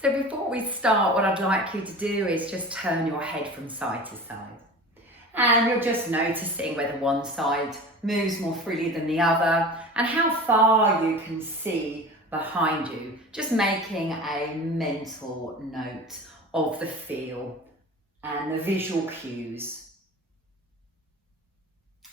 So before we start, what I'd like you to do is just turn your head from side to side. And you're just noticing whether one side moves more freely than the other and how far you can see behind you. Just making a mental note of the feel and the visual cues.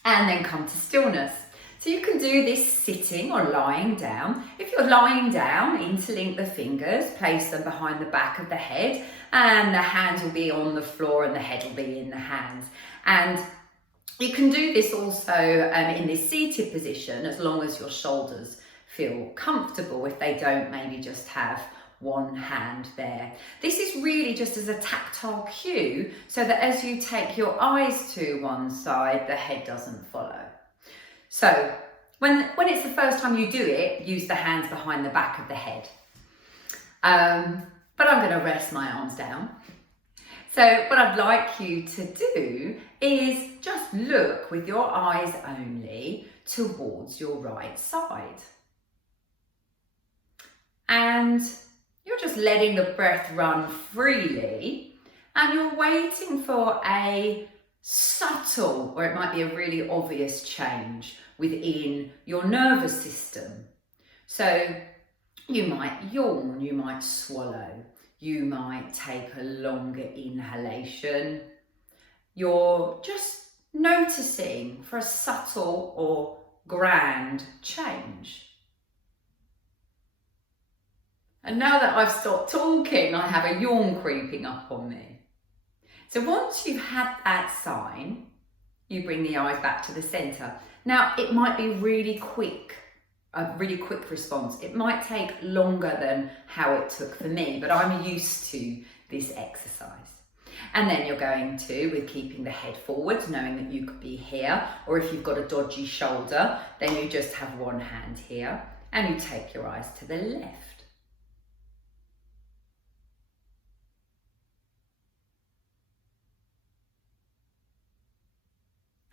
And then come to stillness. So you can do this sitting or lying down. If you're lying down, interlink the fingers, place them behind the back of the head, and the hands will be on the floor and the head will be in the hands. And you can do this also in this seated position, as long as your shoulders feel comfortable. If they don't, maybe just have one hand there. This is really just as a tactile cue, so that as you take your eyes to one side, the head doesn't follow. So when it's the first time you do it, use the hands behind the back of the head. But I'm going to rest my arms down. So what I'd like you to do is just look with your eyes only towards your right side. And you're just letting the breath run freely, and you're waiting for a subtle, or it might be a really obvious change within your nervous system. So you might yawn, you might swallow, you might take a longer inhalation. You're just noticing for a subtle or grand change. And now that I've stopped talking, I have a yawn creeping up on me. So once you've had that sign, you bring the eyes back to the centre. Now, it might be really quick, a really quick response. It might take longer than how it took for me, but I'm used to this exercise. And then you're going to, with keeping the head forward, knowing that you could be here, or if you've got a dodgy shoulder, then you just have one hand here, and you take your eyes to the left.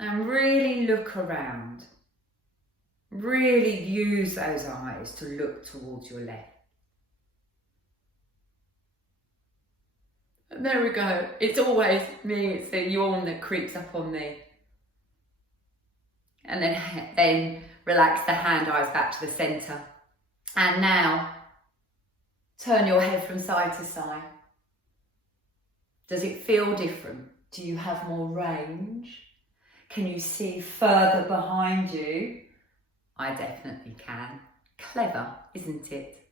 And really look around. Really use those eyes to look towards your left. And there we go. It's always me, it's the yawn that creeps up on me. And then relax the hand eyes back to the centre. And now, turn your head from side to side. Does it feel different? Do you have more range? Can you see further behind you? I definitely can. Clever, isn't it?